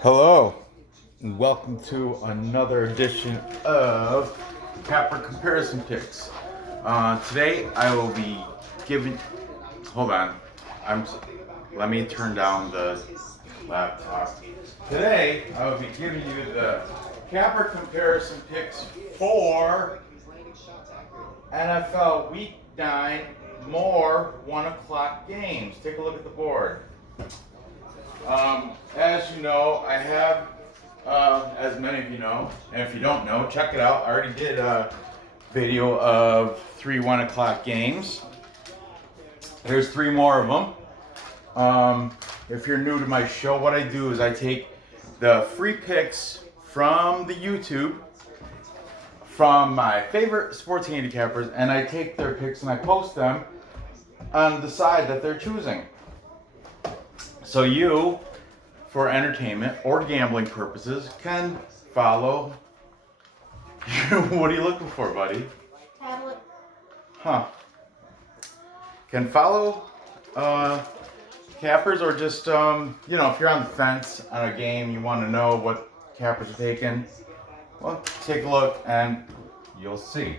Hello, and welcome to another edition of Capper Comparison Picks. Today I will be giving. Hold on, I'm. Let me turn down the laptop. Today I will be giving you the Capper Comparison Picks for NFL Week 9 more 1 o'clock games. Take a look at the board. As you know, I have, as many of you know, and if you don't know, check it out. I already did a video of 3 1 o'clock games. Here's 3 more of them. If you're new to my show, what I do is I take the free picks from the YouTube from my favorite sports handicappers, and I take their picks and I post them on the side that they're choosing. So you, for entertainment or gambling purposes, can follow. What are you looking for, buddy? Tablet. Huh. Can follow cappers, or just, if you're on the fence on a game, you want to know what cappers are taking, well, take a look and you'll see.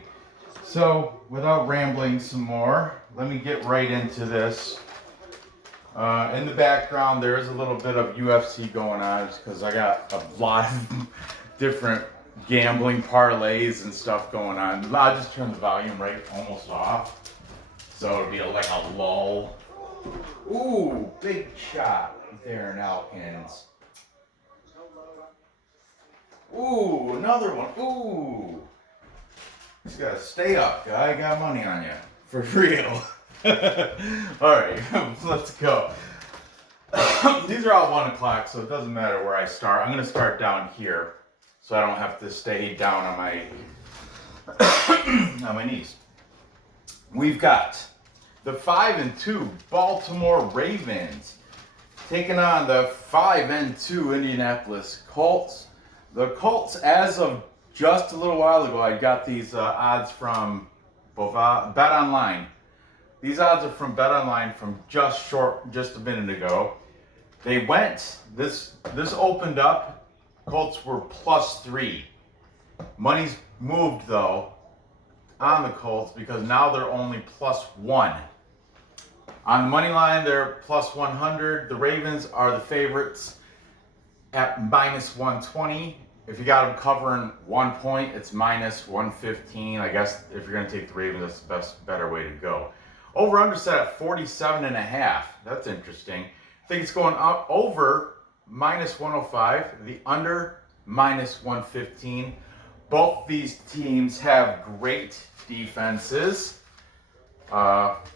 So, without rambling some more, let me get right into this. In the background, there is a little bit of UFC going on because I got a lot of different gambling parlays and stuff going on. I'll just turn the volume right almost off, so it'll be like a lull. Ooh, big shot there in Alkins. Ooh, another one. Ooh. Just gotta stay up, guy. Got money on you. For real. Alright, let's go. These are all 1 o'clock, so it doesn't matter where I start. I'm going to start down here, so I don't have to stay down on my on my knees. We've got the 5-2 Baltimore Ravens taking on the 5-2 Indianapolis Colts. The Colts, as of just a little while ago, I got these odds from Bet Online. These odds are from Bet Online from just a minute ago. They went, this opened up, Colts were +3. Money's moved though on the Colts because now they're only +1. On the money line, they're +100. The Ravens are the favorites at -120. If you got them covering 1 point, it's -115. I guess if you're going to take the Ravens, that's the better way to go. Over under set at 47.5. That's interesting. I think it's going up over -105. The under -115. Both these teams have great defenses.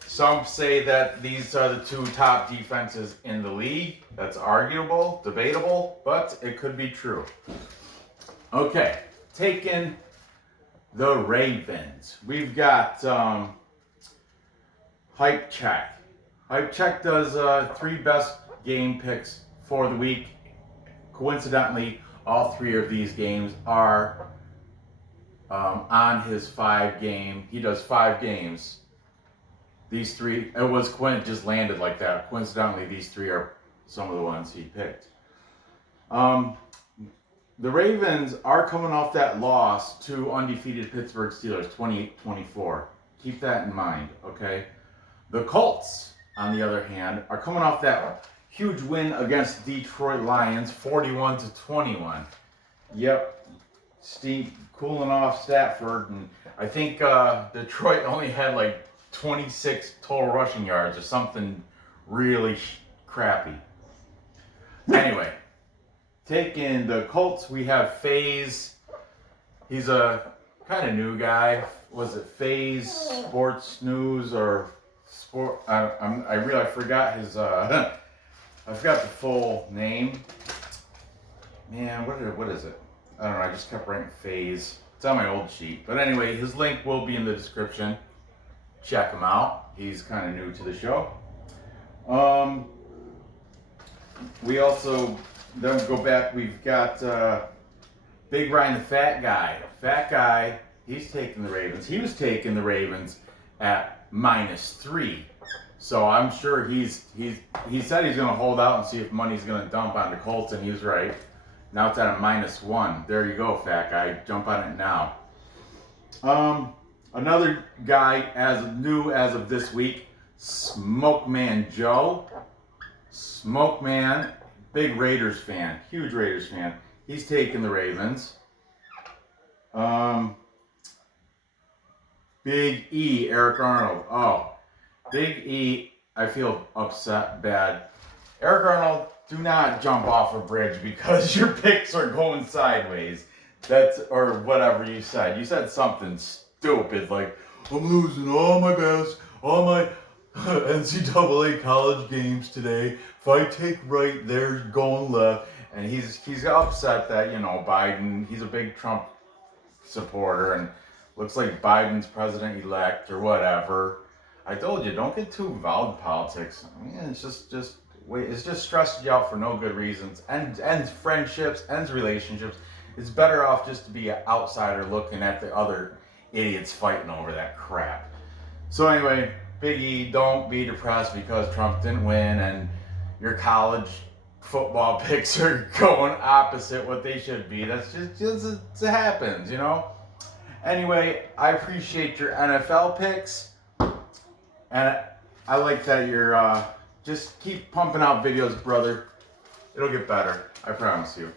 Some say that these are the 2 top defenses in the league. That's arguable, debatable, but it could be true. Okay, taking the Ravens. We've got Hype Check. Hype Check does 3 best game picks for the week. Coincidentally, all 3 of these games are on his 5 game. He does 5 games. These 3, it just landed like that. Coincidentally, these 3 are some of the ones he picked. The Ravens are coming off that loss to undefeated Pittsburgh Steelers, 28-24. Keep that in mind, okay? The Colts, on the other hand, are coming off that huge win against Detroit Lions, 41-21. Yep, Steve cooling off Stafford, and I think Detroit only had like 26 total rushing yards or something really crappy. Anyway, taking the Colts, we have FaZe. He's a kind of new guy. Was it FaZe Sports News or Sport? I really forgot his. I forgot the full name. Man, what is it? I don't know. I just kept writing FaZe. It's on my old sheet. But anyway, his link will be in the description. Check him out. He's kind of new to the show. We also then go back. We've got Big Ryan, the fat guy. Fat guy. He's taking the Ravens. He was taking the Ravens at -3. So I'm sure he said he's going to hold out and see if money's going to dump on the Colts, and he was right. Now it's at a -1. There you go, fat guy. Jump on it now. Another guy as new as of this week, Smoke Man Joe. Smoke Man, big Raiders fan, huge Raiders fan. He's taking the Ravens. Big E, Eric Arnold. Oh, Big E, I feel upset, bad. Eric Arnold, do not jump off a bridge because your picks are going sideways. Or whatever you said. You said something stupid like, I'm losing all my NCAA college games today. If I take right, they're going left. And he's upset that, Biden, he's a big Trump supporter, and looks like Biden's president-elect or whatever. I told you, don't get too involved in politics. I mean, it's just stressing you out for no good reasons. Ends friendships, ends relationships. It's better off just to be an outsider looking at the other idiots fighting over that crap. So anyway, Big E, don't be depressed because Trump didn't win and your college football picks are going opposite what they should be. That's just it happens, Anyway, I appreciate your NFL picks, and I like that you're just keep pumping out videos, brother. It'll get better, I promise you.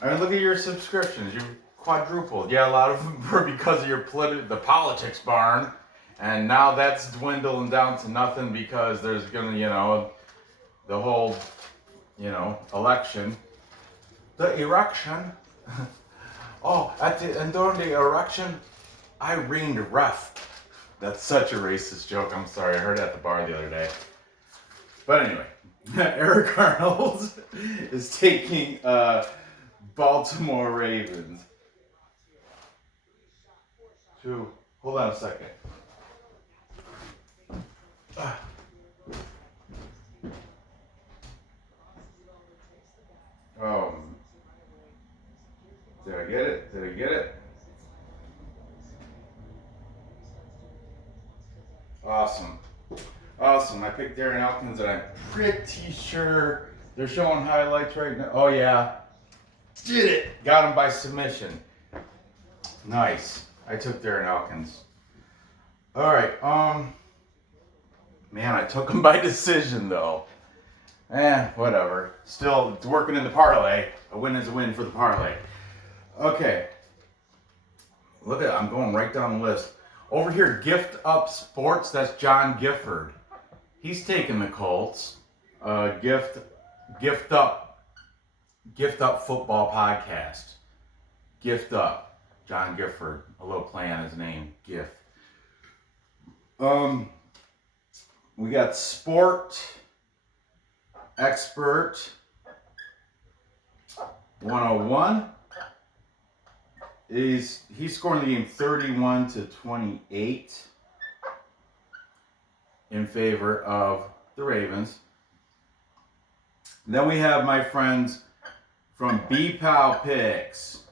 I mean, look at your subscriptions. You've quadrupled. Yeah, a lot of them were because of the politics barn, and now that's dwindling down to nothing because there's gonna, the whole, election. The erection. And during the erection, I reigned ref. That's such a racist joke. I'm sorry. I heard it at the bar the other day. But anyway, Eric Arnold is taking Baltimore Ravens. Hold on a second. Did I get it? Awesome. I picked Darren Elkins, and I'm pretty sure they're showing highlights right now. Oh, yeah. Did it. Got him by submission. Nice. I took Darren Elkins. All right. Man, I took him by decision, though. Whatever. Still, it's working in the parlay. A win is a win for the parlay. Okay. Look I'm going right down the list. Over here, Gift Up Sports, that's John Gifford. He's taking the Colts. Gift Up Football Podcast. Gift Up. John Gifford. A little play on his name. Gift. We got Sport Expert 101. He's scoring the game 31-28 in favor of the Ravens. Then we have my friends from B Pow Picks,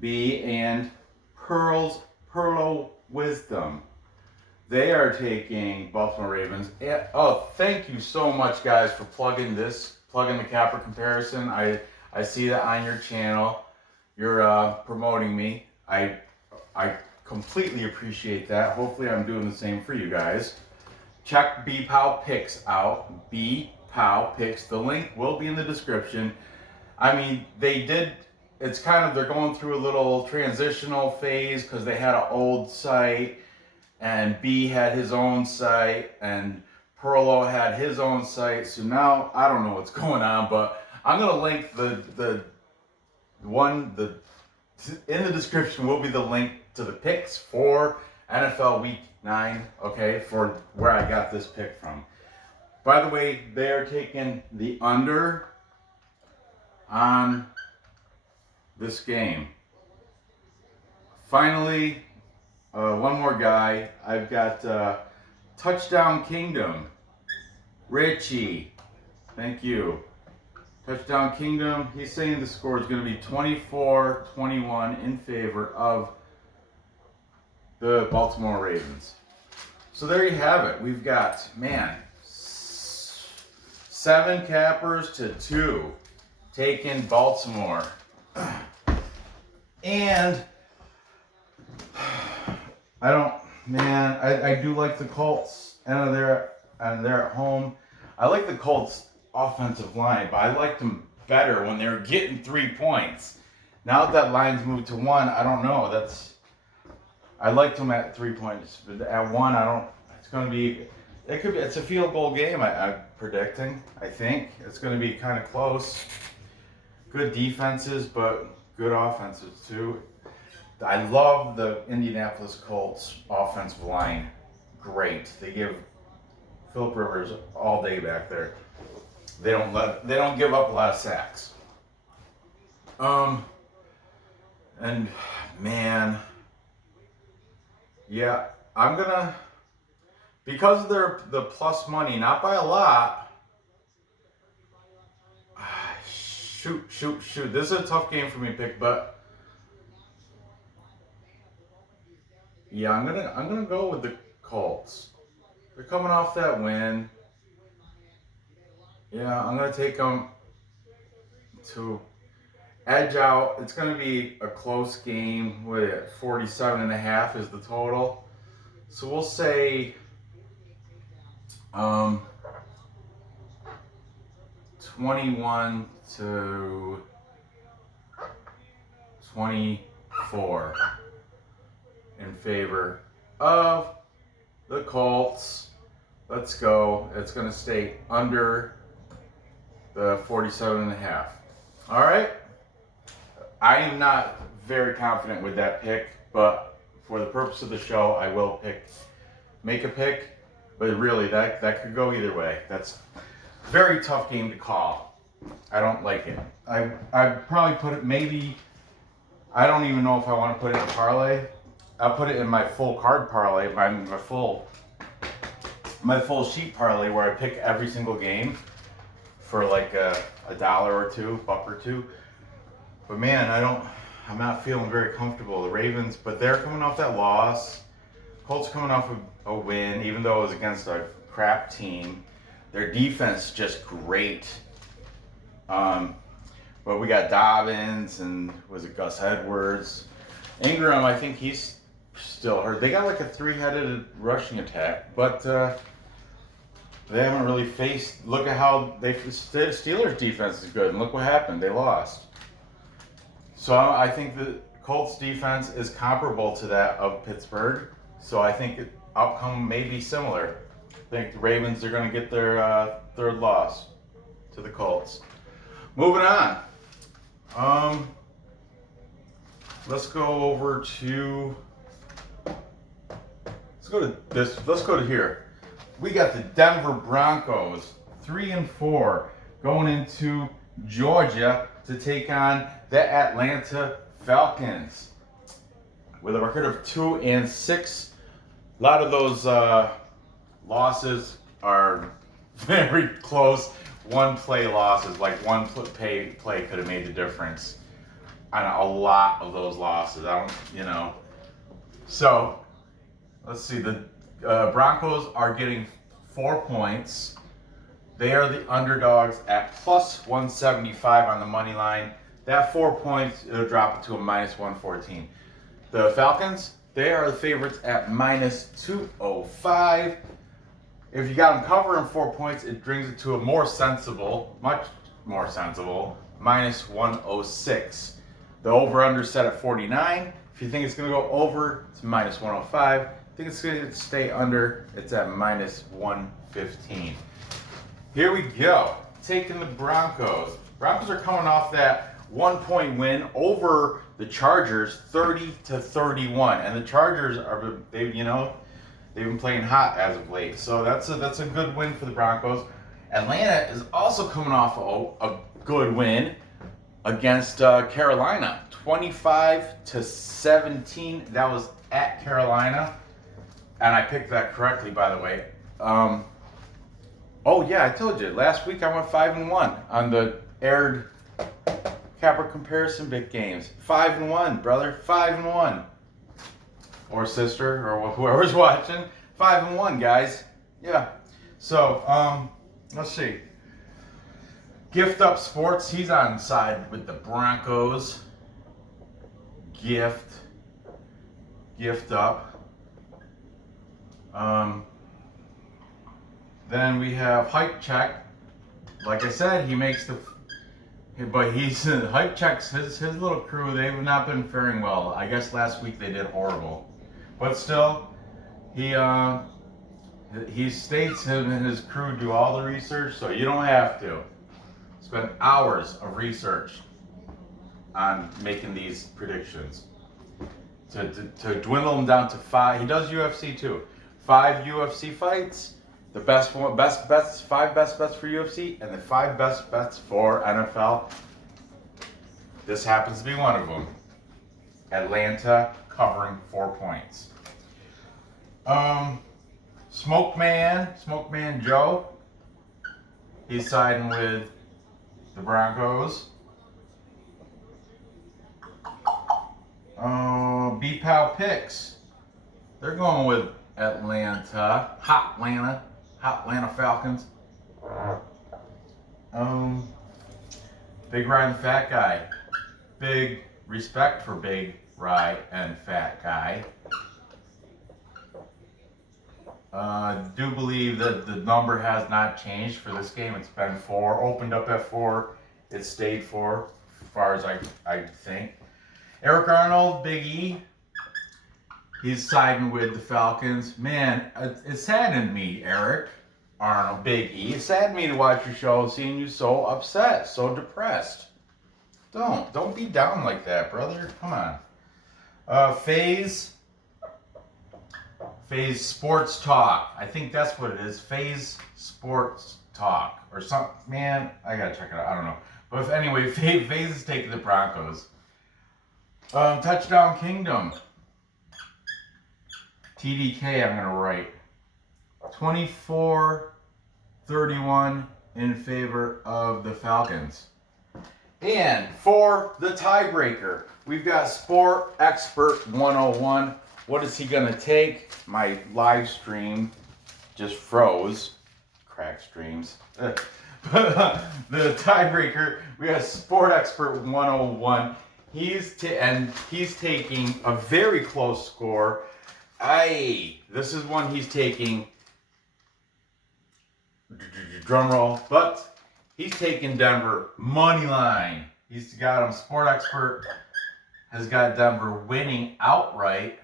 B and Perlo Wisdom. They are taking Baltimore Ravens. Thank you so much, guys, for plugging the capper comparison. I see that on your channel. You're promoting me. I completely appreciate that. Hopefully I'm doing the same for you guys. Check B Pow Picks out. B Pow Picks. The link will be in the description. I mean, they're going through a little transitional phase because they had an old site, and B had his own site, and Perlo had his own site. So now I don't know what's going on, but I'm gonna link in the description will be the link to the picks for NFL Week 9, okay, for where I got this pick from. By the way, they are taking the under on this game. Finally, one more guy. I've got Touchdown Kingdom. Richie, thank you. Touchdown Kingdom, he's saying the score is going to be 24-21 in favor of the Baltimore Ravens. So there you have it. We've got, man, 7 cappers to 2 taking Baltimore. And I do like the Colts. And they're at home. I like the Colts offensive line, but I liked them better when they were getting 3 points. Now that line's moved to 1, I don't know. I liked them at 3 points, but at 1, I don't. It's going to be. It's a field goal game. I'm predicting. I think it's going to be kind of close. Good defenses, but good offenses too. I love the Indianapolis Colts offensive line. Great. They give Phillip Rivers all day back there. They don't give up a lot of sacks. And man, yeah, I'm gonna, because of the plus money, not by a lot. Shoot. This is a tough game for me to pick, but yeah, I'm gonna go with the Colts. They're coming off that win. Yeah, I'm gonna take them to edge out. It's gonna be a close game. What is it? 47.5 is the total. So we'll say 21 to 24 in favor of the Colts. Let's go. It's going to stay under the 47.5. All right. I am not very confident with that pick, but for the purpose of the show, I will make a pick. But really, that could go either way. That's a very tough game to call. I don't like it. I'd probably put it, maybe, I don't even know if I want to put it in a parlay. I'll put it in my full card parlay, my full sheet parlay, where I pick every single game for like a dollar or two, buck or two. But man, I'm not feeling very comfortable. The Ravens, but they're coming off that loss. Colts coming off a win, even though it was against a crap team. Their defense just great. But we got Dobbins and was it Gus Edwards? Ingram, I think he's still hurt. They got like a 3-headed rushing attack, but they haven't really faced. Look at how the Steelers defense is good, and look what happened. They lost. So I think the Colts defense is comparable to that of Pittsburgh. So I think the outcome may be similar. I think the Ravens are going to get their third loss to the Colts. Moving on. Let's go over to. Let's go to here. We got the Denver Broncos, 3-4, going into Georgia to take on the Atlanta Falcons with a record of 2-6. A lot of those losses are very close. One play losses, like one play could have made the difference on a lot of those losses. So let's see. The Broncos are getting 4 points. They are the underdogs at plus 175 on the money line. That 4 points, it'll drop it to a minus 114. The Falcons, they are the favorites at minus 205. If you got them covering 4 points, it brings it to a much more sensible, minus 106. The over-under set at 49. If you think it's going to go over, it's minus 105. If you think it's going to stay under, it's at minus 115. Here we go. Taking the Broncos. Broncos are coming off that 1-point win over the Chargers, 30-31. And the Chargers they've been playing hot as of late. So that's a good win for the Broncos. Atlanta is also coming off a good win against Carolina, 25-17. That was at Carolina, and I picked that correctly, by the way. Oh yeah, I told you last week I went 5-1 on the aired Capper comparison big games. 5-1, brother, 5-1. Or sister, or whoever's watching. 5-1, guys. Yeah. So, let's see. Gift Up Sports, he's on side with the Broncos. Gift Up. Then we have Hype Check. Like I said, he makes but he's Hype Check's his little crew. They've not been faring well. I guess last week they did horrible, but still, he states him and his crew do all the research, so you don't have to spend hours of research on making these predictions. To dwindle them down to 5. He does UFC too. 5 UFC fights. The best 5 best bets for UFC, and the 5 best bets for NFL. This happens to be one of them. Atlanta covering 4 points. Smoke Man Joe. He's siding with the Broncos. B-Pow Picks. They're going with Atlanta. Hot Atlanta Falcons. Big Rye and Fat Guy. Big respect for Big Rye and Fat Guy. Do believe that the number has not changed for this game. It's been 4. Opened up at 4. It stayed 4, as far as I think. Eric Arnold, Big E. He's siding with the Falcons. Man, it saddened me, Eric Arnold, Big E. It saddened me to watch your show, seeing you so upset, so depressed. Don't be down like that, brother. Come on. Phase Sports Talk. I think that's what it is. Phase Sports Talk or something. Man, I gotta check it out. I don't know. But anyway, Phase is taking the Broncos. Touchdown Kingdom. TDK, I'm gonna write 24-31 in favor of the Falcons. And for the tiebreaker, we've got Sport Expert 101. What is he gonna take? My live stream just froze. Crack streams. The tiebreaker, we got Sport Expert 101. He's taking a very close score. This is one he's taking. Drum roll, but he's taking Denver money line. He's got him. Sport Expert has got Denver winning outright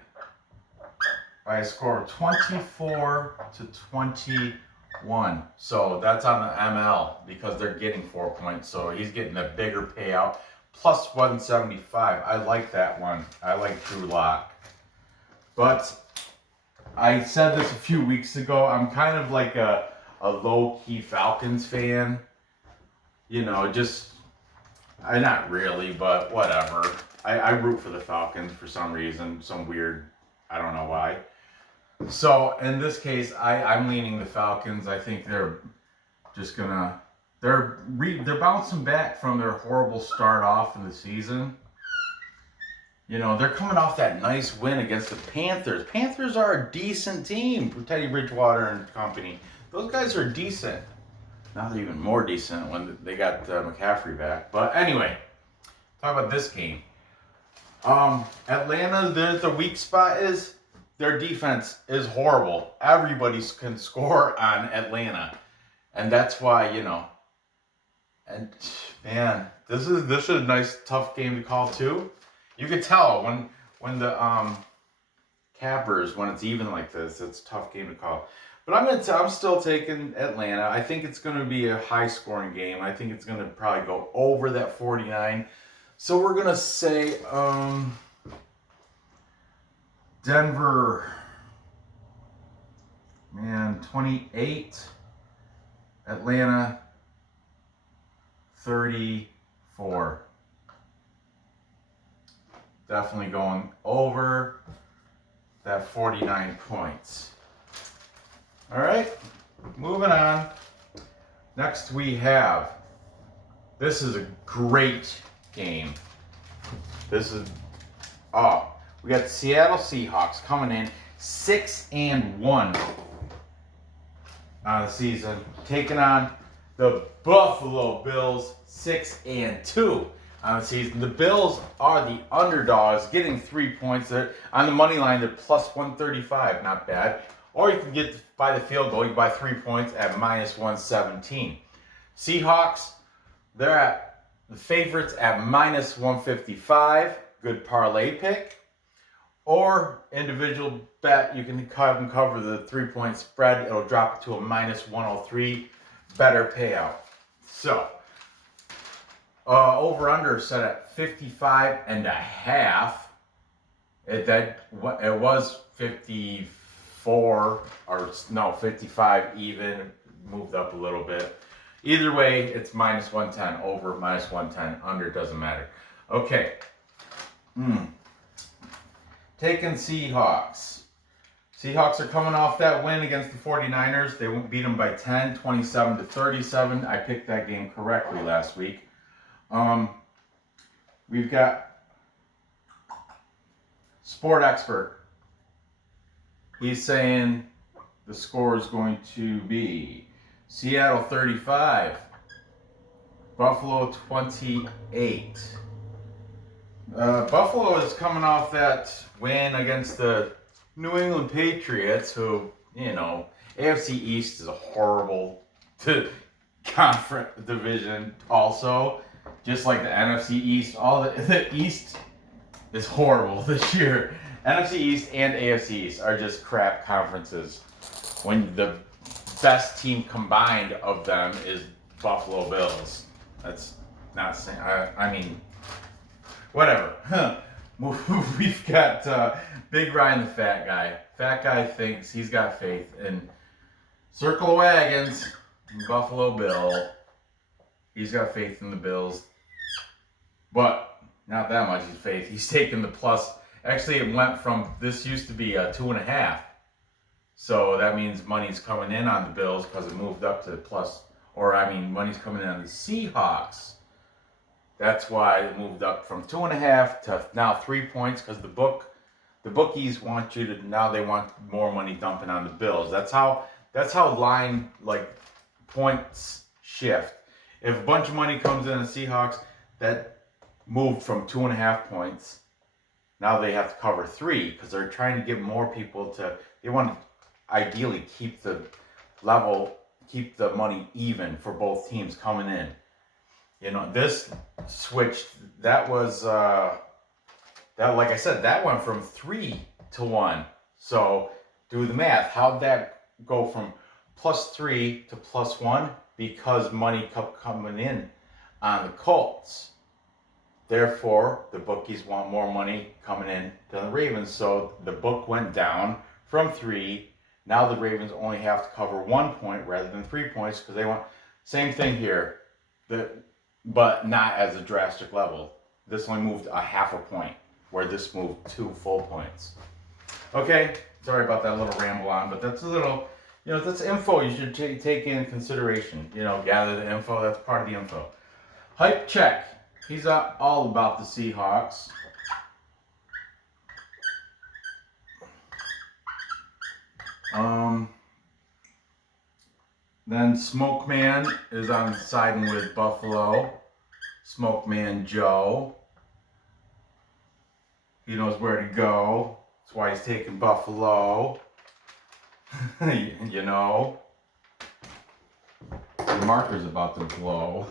by a score of 24-21. So that's on the ML because they're getting 4 points. So he's getting a bigger payout. Plus 175. I like that one. I like Drew Lock. But I said this a few weeks ago. I'm kind of like a low-key Falcons fan. You know, not really, but whatever. I root for the Falcons for some reason. Some weird, I don't know why. So in this case, I'm leaning the Falcons. I think they're just gonna... They're bouncing back from their horrible start off in the season. You know, they're coming off that nice win against the Panthers. Panthers are a decent team for Teddy Bridgewater and company. Those guys are decent. Now they're even more decent when they got McCaffrey back. But anyway, talk about this game. Atlanta, the weak spot is their defense is horrible. Everybody can score on Atlanta. And that's why, you know. And man, this is a nice tough game to call too. You could tell when the cappers, when it's even like this, it's a tough game to call. But I'm still taking Atlanta. I think it's going to be a high scoring game. I think it's going to probably go over that 49. So we're going to say Denver, man, 28. Atlanta, 34. Definitely going over that 49 points. All right, moving on. Next we have, this is a great game. We got the Seattle Seahawks coming in, 6-1 on the season, taking on the Buffalo Bills, 6-2 on the season. The Bills are the underdogs, getting 3 points. On the money line, they're plus 135, not bad. Or you can get by the field goal, you buy 3 points at minus 117. Seahawks, they're at the favorites at minus 155. Good parlay pick. Or individual bet, you can cover the 3-point spread. It'll drop it to a minus 103. Better payout. So, over-under set at 55.5. It was 54, or no, 55 even, moved up a little bit. Either way, it's minus 110, over minus 110, under, doesn't matter. Okay. Taking Seahawks. Seahawks are coming off that win against the 49ers. They beat them by 10, 27-37. I picked that game correctly last week. We've got Sport Expert. He's saying the score is going to be Seattle 35, Buffalo 28. Buffalo is coming off that win against the New England Patriots, who, AFC East is a horrible conference division also. Just like the NFC East, the East is horrible this year. NFC East and AFC East are just crap conferences. When the best team combined of them is Buffalo Bills. That's not saying, I mean, whatever. We've got Big Ryan the Fat Guy. Fat Guy thinks he's got faith in Circle of Wagons, Buffalo Bill. He's got faith in the Bills. But not that much faith. He's taking the plus. Actually, it went from, this used to be a 2.5. So that means money's coming in on the Bills because it moved up to plus. Money's coming in on the Seahawks. That's why it moved up from 2.5 to now 3 points, because the bookies want you to, now they want more money dumping on the Bills. That's how line, points shift. If a bunch of money comes in on the Seahawks, that moved from 2.5 points. Now they have to cover 3 because they're trying to get more people they want to ideally keep the money even for both teams coming in. This switched, that was, like I said, that went from 3 to 1. So do the math. How'd that go from plus 3 to plus 1? Because money kept coming in on the Colts. Therefore, the bookies want more money coming in to the Ravens. So the book went down from 3. Now the Ravens only have to cover 1 point rather than 3 points because they want, same thing here, but not as a drastic level. This only moved a 0.5 point, where this moved 2 full points. Okay, sorry about that little ramble on, but that's a little, that's info you should take in consideration. Gather the info, that's part of the info. Hype check. He's all about the Seahawks. Then Smoke Man is siding with Buffalo. Smoke Man Joe. He knows where to go. That's why he's taking Buffalo. The marker's about to blow.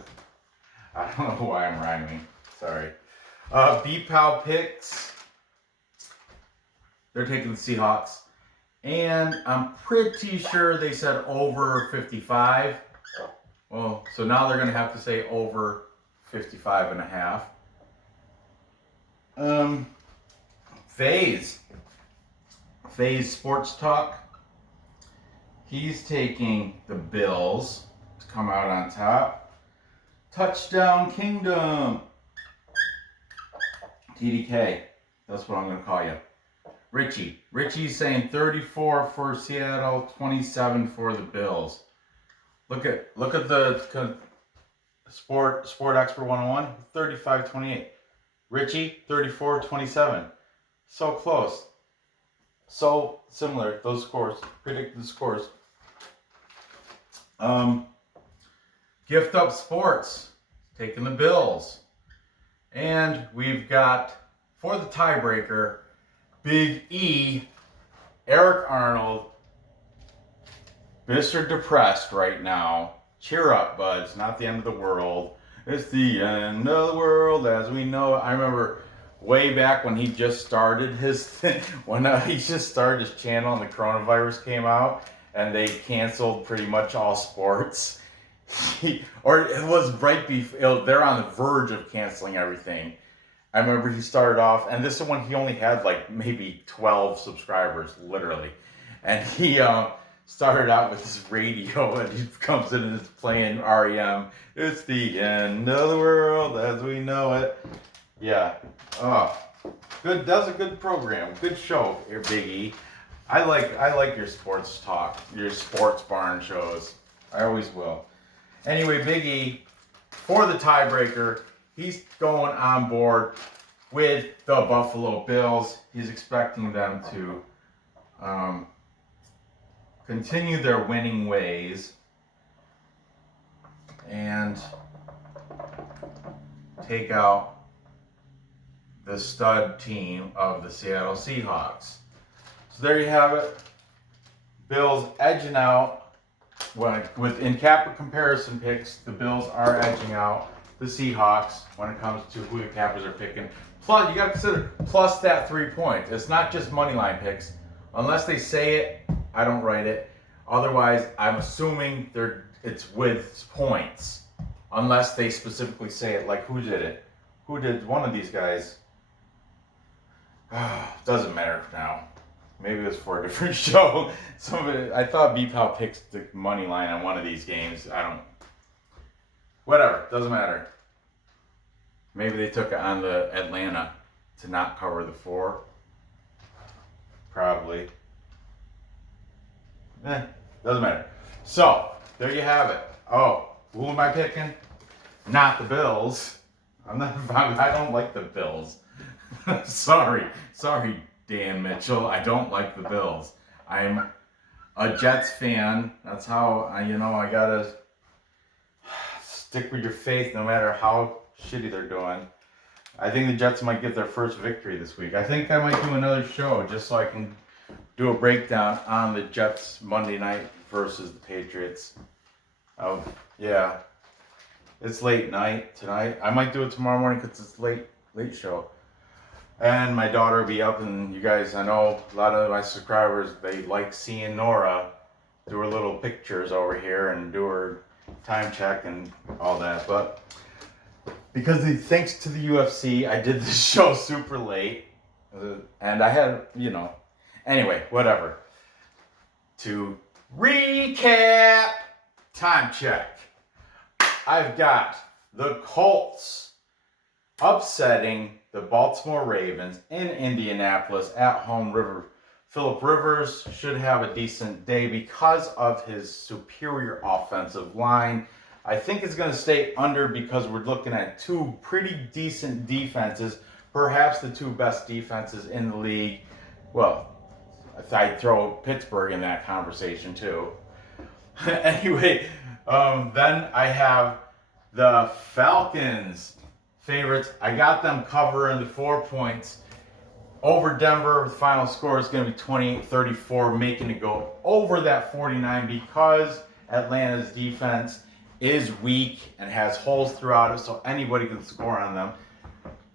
I don't know why I'm rhyming. Sorry. B-Pow picks. They're taking the Seahawks. And I'm pretty sure they said over 55. Well, so now they're going to have to say over 55.5. FaZe Sports Talk. He's taking the Bills to come out on top. Touchdown Kingdom. TDK. That's what I'm going to call you. Richie's saying 34 for Seattle, 27 for the Bills. Look at the Sport Expert 101, 35-28. Richie, 34-27. So close. So similar, those scores, predicted scores. Gift Up Sports, taking the Bills. And we've got, for the tiebreaker, Big E, Eric Arnold, Mr. Depressed right now. Cheer up, bud. It's not the end of the world. It's the end of the world as we know it. I remember way back when he just started his thing, when he just started his channel and the coronavirus came out and they canceled pretty much all sports. Or it was right before, they're on the verge of canceling everything. I remember he started off, and this is when he only had like maybe 12 subscribers, literally. And he started out with his radio, and he comes in and is playing REM. It's the end of the world as we know it. Yeah. Oh, good. That's a good program. Good show, Big E. I like your sports talk, your sports barn shows. I always will. Anyway, Big E, for the tiebreaker, he's going on board with the Buffalo Bills. He's expecting them to continue their winning ways and take out the stud team of the Seattle Seahawks. So there you have it. Bills edging out. In Capper comparison picks, the Bills are edging out the Seahawks when it comes to who the Cappers are picking. Plus, you got to consider plus that 3 points. It's not just money line picks. Unless they say it, I don't write it. Otherwise, I'm assuming it's with points. Unless they specifically say it, like who did it? Who did one of these guys? Doesn't matter now. Maybe it was for a different show. I thought B-Pow picked the money line on one of these games. Whatever, doesn't matter. Maybe they took it on the Atlanta to not cover the 4. Probably. Doesn't matter. So, there you have it. Oh, who am I picking? Not the Bills. I don't like the Bills. Sorry, Dan Mitchell. I don't like the Bills. I'm a Jets fan. That's how I gotta stick with your faith no matter how shitty they're doing. I think the Jets might get their first victory this week. I think I might do another show just so I can do a breakdown on the Jets Monday night versus the Patriots. Oh, yeah. It's late night tonight. I might do it tomorrow morning because it's late show. And my daughter will be up, and you guys, I know a lot of my subscribers, they like seeing Nora do her little pictures over here and do her time check and all that. But because thanks to the UFC, I did this show super late. And I had, anyway, whatever. To recap, time check. I've got the Colts upsetting the Baltimore Ravens in Indianapolis at home. Phillip Rivers should have a decent day because of his superior offensive line. I think it's going to stay under because we're looking at 2 pretty decent defenses, perhaps the 2 best defenses in the league. Well, I'd throw Pittsburgh in that conversation too. Anyway, then I have the Falcons favorites. I got them covering the 4 points over Denver. The final score is going to be 28-34, making it go over that 49 because Atlanta's defense is weak and has holes throughout it, so anybody can score on them.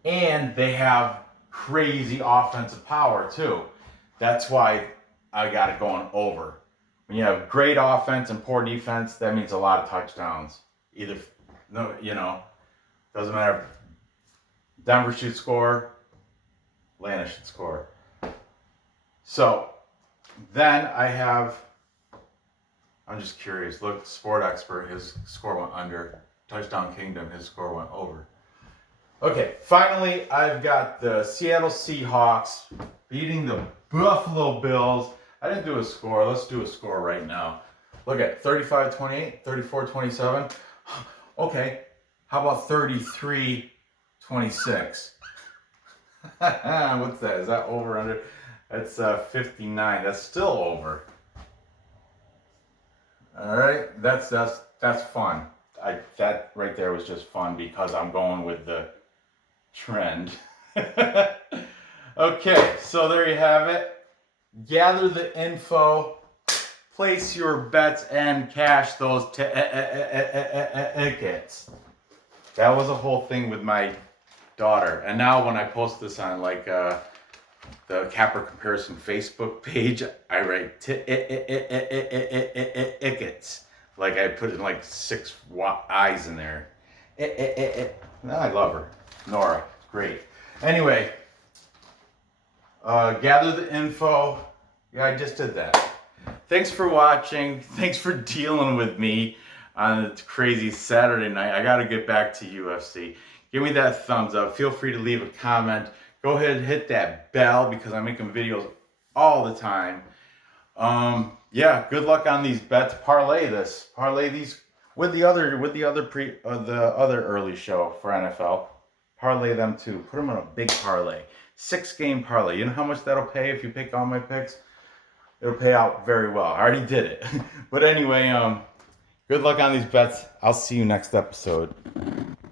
And they have crazy offensive power too. That's why I got it going over. When you have great offense and poor defense, that means a lot of touchdowns. Doesn't matter. Denver should score, Atlanta should score. So, then I'm just curious. Look, Sport Expert, his score went under. Touchdown Kingdom, his score went over. Okay, finally, I've got the Seattle Seahawks beating the Buffalo Bills. I didn't do a score. Let's do a score right now. Look at 35-28, 34-27. Okay, how about 33-26? What's that? Is that over under? That's 59. That's still over. All right, that's fun. That right there was just fun because I'm going with the trend. Okay, so there you have it. Gather the info, place your bets, and cash those tickets. That was a whole thing with my daughter. And now when I post this on like the Capper Comparison Facebook page, I write tickets. Like I put in like 6 I's in there. I love her. Nora, great. Anyway, gather the info. Yeah, I just did that. Thanks for watching. Thanks for dealing with me on a crazy Saturday night. I got to get back to UFC. Give me that thumbs up. Feel free to leave a comment. Go ahead and hit that bell because I'm making videos all the time. Yeah, good luck on these bets. Parlay these with the other early show for NFL. Parlay them too. Put them on a big parlay. 6-game parlay. You know how much that'll pay if you pick all my picks? It'll pay out very well. I already did it. But anyway, good luck on these bets. I'll see you next episode.